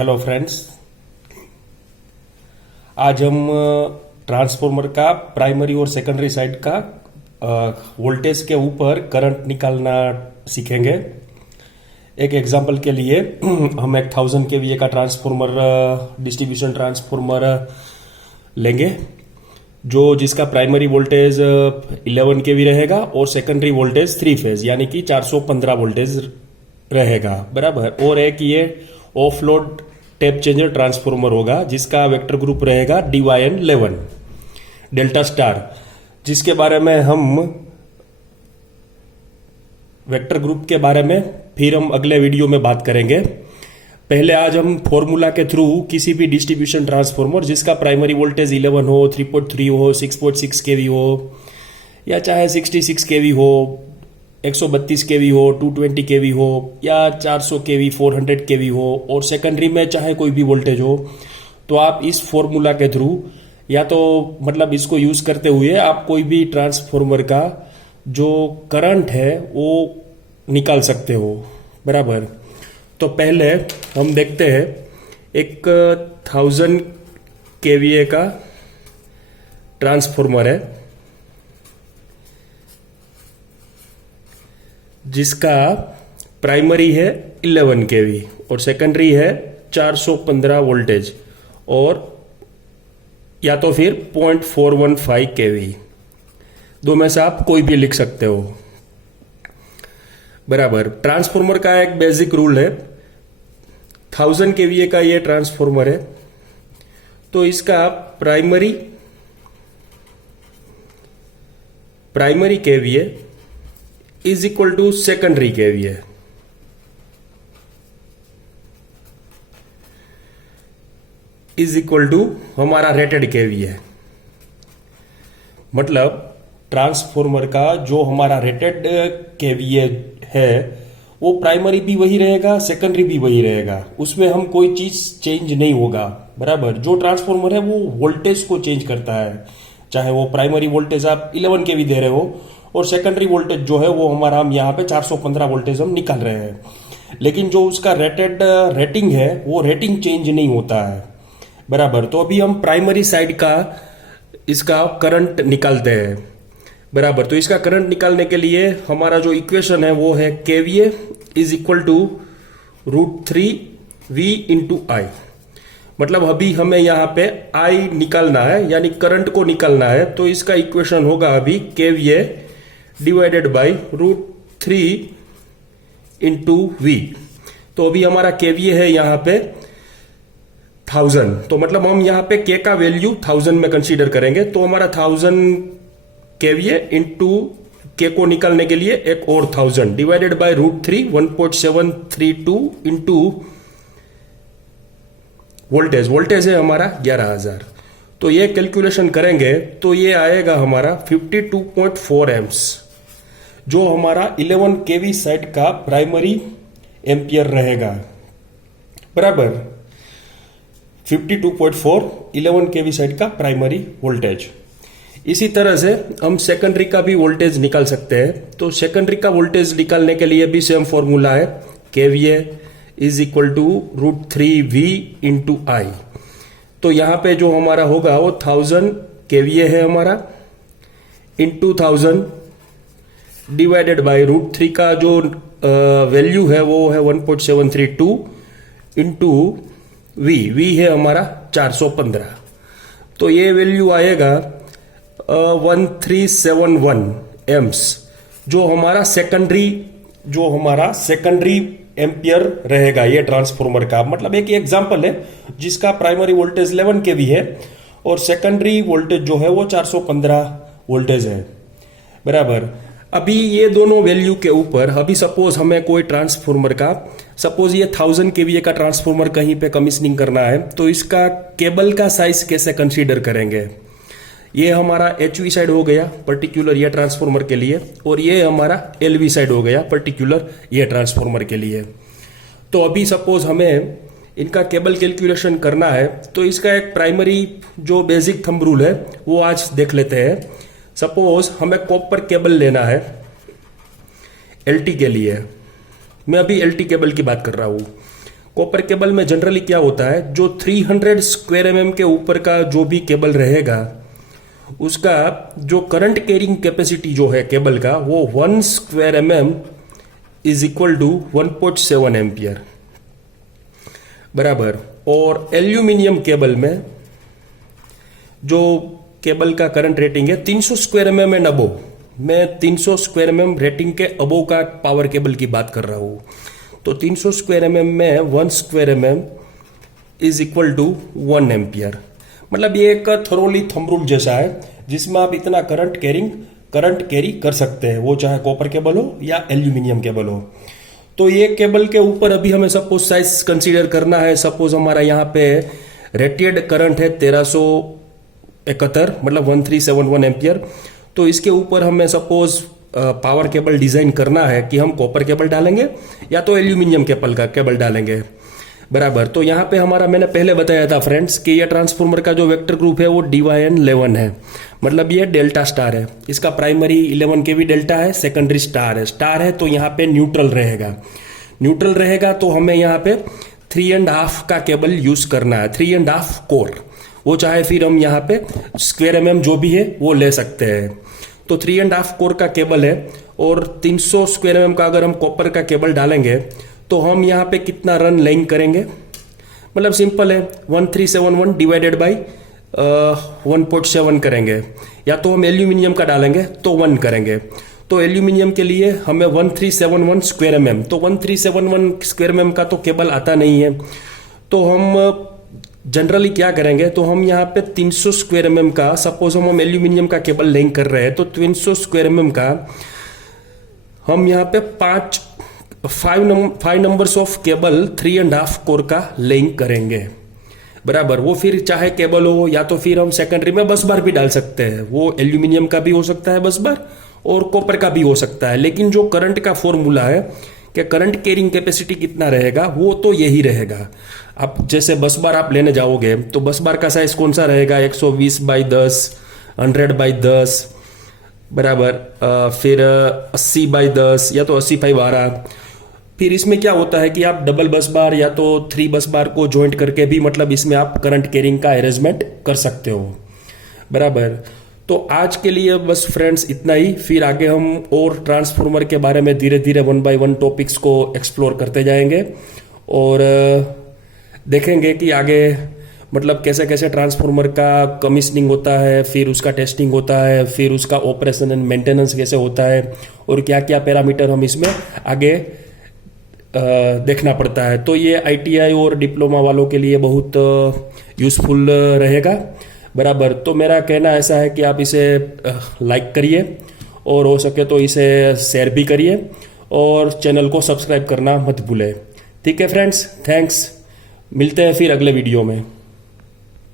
Hello friends. आज हम transformer का प्राइमरी और सेकेंडरी साइड का वोल्टेज के ऊपर करंट निकालना सीखेंगे। एक एग्जांपल के लिए हम एक 1000 केवीए का ट्रांसफॉर्मर डिस्ट्रीब्यूशन ट्रांसफॉर्मर लेंगे जो जिसका प्राइमरी वोल्टेज 11 केवी रहेगा और सेकेंडरी वोल्टेज 3 फेज यानी कि 415 वोल्टेज रहेगा बराबर। और एक ये of load tap changer transformer होगा जिसका वेक्टर ग्रुप रहेगा DYN11 डेल्टा स्टार, जिसके बारे में हम वेक्टर ग्रुप के बारे में फिर हम अगले वीडियो में बात करेंगे। पहले आज हम फॉर्मूला के थ्रू किसी भी डिस्ट्रीब्यूशन ट्रांसफॉर्मर जिसका प्राइमरी वोल्टेज 11 हो, 3.3 हो, 6.6 केवी हो या चाहे 66 केवी हो, 132 केवी हो, 220 केवी हो या 400 केवी, 400 केवी हो और सेकेंडरी में चाहे कोई भी वोल्टेज हो, तो आप इस फॉर्मूला के थ्रू या तो मतलब इसको यूज करते हुए आप कोई भी ट्रांसफॉर्मर का जो करंट है वो निकाल सकते हो बराबर। तो पहले हम देखते हैं एक 1000 केवीए का ट्रांसफॉर्मर है जिसका प्राइमरी है 11 केवी और सेकेंडरी है 415 वोल्टेज और या तो फिर 0.415 केवी, दो में से आप कोई भी लिख सकते हो बराबर। ट्रांसफॉर्मर का एक बेसिक रूल है, 1000 केवीए का ये ट्रांसफॉर्मर है तो इसका primary KVA is equal to secondary KVA. Is equal to हमारा रेटेड केवीए। मतलब ट्रांसफॉर्मर का जो हमारा रेटेड केवीए है वो प्राइमरी भी वही रहेगा, सेकेंडरी भी वही रहेगा, उसमें हम कोई चीज चेंज नहीं होगा बराबर। जो ट्रांसफॉर्मर है वो वोल्टेज को चेंज करता है, चाहे वो प्राइमरी वोल्टेज आप 11 केवी दे रहे हो और सेकेंडरी वोल्टेज जो है वो हमारा हम यहाँ पे 415 वोल्टेज हम निकाल रहे हैं, लेकिन जो उसका रेटेड रेटिंग है वो रेटिंग चेंज नहीं होता है बराबर। तो अभी हम प्राइमरी साइड का इसका करंट निकालते हैं बराबर। तो इसका करंट निकालने के लिए हमारा जो इक्वेशन है वो है kVA is equal to √3 V into I. मतलब अभी हमें यहाँ पे आई निकालना है यानी करंट को निकालना है, तो इसका इक्वेशन होगा अभी KVA divided by √3 into V। तो अभी हमारा केवीए है यहाँ पे 1000, तो मतलब हम यहाँ पे के का वैल्यू 1000 में कंसीडर करेंगे। तो हमारा 1000 केवीए इंटू के को निकालने के लिए एक और 1000 डिवाइडेड बाय √3 1.732 इंटू वोल्टेज है हमारा 11000। तो ये कैलकुलेशन करेंगे तो ये आएगा हमारा 52.4 एम्प्स, जो हमारा 11 केवी साइड का प्राइमरी एम्पियर रहेगा बराबर। 52.4 11 केवी साइड का प्राइमरी वोल्टेज। इसी तरह से हम सेकेंडरी का भी वोल्टेज निकाल सकते हैं। तो सेकेंडरी का वोल्टेज निकालने के लिए भी सेम फॉर्मूला है, kVA is equal to √3 V into I. तो यहां पे जो हमारा होगा वो 1000 केवीए है हमारा इंटू 1000 डिवाइडेड बाई √3 का जो वैल्यू है वो है 1.732 इंटू V है हमारा 415। तो ये वैल्यू आएगा 1371 एम्प्स, जो हमारा सेकेंडरी एम्पियर रहेगा ये ट्रांसफॉर्मर का। मतलब एक एग्जांपल है जिसका प्राइमरी वोल्टेज 11 केवी है और सेकेंडरी वोल्टेज जो है वो 415 वोल्टेज है बराबर। अभी ये दोनों वैल्यू के ऊपर अभी सपोज हमें कोई ट्रांसफॉर्मर का, सपोज ये 1000 केवीए का ट्रांसफॉर्मर कहीं पे कमीशनिंग करना है, तो इसका केबल का साइज कैसे कंसीडर करेंगे। ये हमारा HV साइड हो गया पर्टिकुलर ये ट्रांसफॉर्मर के लिए, और ये हमारा LV साइड हो गया पर्टिकुलर ये ट्रांसफॉर्मर के लिए। तो अभी सपोज हमें इनका केबल कैलकुलेशन करना है तो इसका एक प्राइमरी जो बेसिक थंब रूल है वो आज देख लेते हैं। सपोज हमें कॉपर केबल लेना है LT के लिए, मैं अभी LT केबल की बात कर रहा हूं। कॉपर केबल में जनरली क्या होता है, जो 300 स्क्वायर mm के ऊपर का जो भी केबल रहेगा उसका जो करंट कैरिंग कैपेसिटी जो है केबल का वो 1 square mm is equal to 1.7 ampere बराबर। और एल्यूमिनियम केबल में जो केबल का करंट रेटिंग है 300 स्क्वायर mm एंड अबो, मैं 300 स्क्वायर mm रेटिंग के अबो का पावर केबल की बात कर रहा हूं। तो 300 स्क्वायर mm में 1 square mm is equal to 1 ampere. मतलब ये एक थोरोली थंब रूल जैसा है जिसमें आप इतना करंट कैरी कर सकते हैं, वो चाहे कॉपर केबल हो या एल्यूमिनियम केबल हो। तो ये केबल के ऊपर अभी हमें सपोज साइज कंसीडर करना है। सपोज हमारा यहाँ पे रेटेड करंट है 1371 मतलब 1371 एम्पियर। तो इसके ऊपर हमें सपोज पावर केबल डिजाइन करना है कि हम कॉपर केबल डालेंगे या तो एल्यूमिनियम केबल डालेंगे बराबर। तो यहाँ पे हमारा मैंने पहले बताया था फ्रेंड्स कि ये ट्रांसफार्मर का जो वेक्टर ग्रुप है वो DYN11 है, मतलब ये डेल्टा स्टार है। इसका प्राइमरी 11 kV डेल्टा है, सेकेंडरी स्टार है। तो यहाँ पे न्यूट्रल रहेगा तो हमें यहाँ पे 3.5 का केबल यूज करना है, 3.5 कोर। वो चाहे फिर हम यहाँ पे स्क्वायर mm जो भी है वो ले सकते हैं। तो 3.5 कोर का केबल है और 300 स्क्वायर mm का अगर हम कॉपर का केबल डालेंगे तो हम यहाँ पे कितना रन लेंग करेंगे, मतलब सिंपल है 1371 डिवाइडेड बाई 1.7 करेंगे, या तो हम एल्यूमिनियम का डालेंगे तो 1 करेंगे। तो एल्यूमिनियम के लिए हमें 1371 स्क्वायर mm, तो 1371 स्क्वायर mm का तो केबल आता नहीं है। तो हम जनरली क्या करेंगे, तो हम यहाँ पे 300 स्क्वायर mm का, सपोज हम एल्यूमिनियम का केबल लिंक कर रहे हैं तो 300 स्क्वायर mm का हम यहाँ पे 5 नंबर्स ऑफ केबल 3.5 कोर का लिंक करेंगे बराबर। वो फिर चाहे केबल हो या तो फिर हम सेकेंडरी में बस बार भी डाल सकते हैं, वो एल्यूमिनियम का भी हो सकता है बस बार और कॉपर का भी हो सकता है। लेकिन जो करंट का फॉर्मूला है कि करंट कैरिंग कैपेसिटी कितना रहेगा वो तो यही रहेगा। आप जैसे बस बार आप लेने जाओगे तो बस बार का साइज कौन सा रहेगा, 120 बाई 10, 100 बाई 10 बराबर, फिर 80 बाई 10 या तो 80 बाई 12। फिर इसमें क्या होता है कि आप डबल बस बार या तो 3 बस बार को ज्वाइंट करके भी मतलब इसमें आप करंट कैरिंग का अरेंजमेंट कर सकते हो बराबर। तो आज के लिए बस फ्रेंड्स इतना ही, फिर आगे हम और ट्रांसफार्मर के बारे में धीरे धीरे 1 बाय 1 टॉपिक्स को एक्सप्लोर करते जाएंगे और देखेंगे कि आगे मतलब कैसे कैसे ट्रांसफार्मर का कमीशनिंग होता है, फिर उसका टेस्टिंग होता है, फिर उसका ऑपरेशन एंड मेंटेनेंस कैसे होता है और क्या क्या पैरामीटर हम इसमें आगे देखना पड़ता है। तो ये ITI और डिप्लोमा वालों के लिए बहुत यूज़फुल रहेगा बराबर। तो मेरा कहना ऐसा है कि आप इसे लाइक करिए और हो सके तो इसे शेयर भी करिए और चैनल को सब्सक्राइब करना मत भूलें। ठीक है फ्रेंड्स, थैंक्स, मिलते हैं फिर अगले वीडियो में।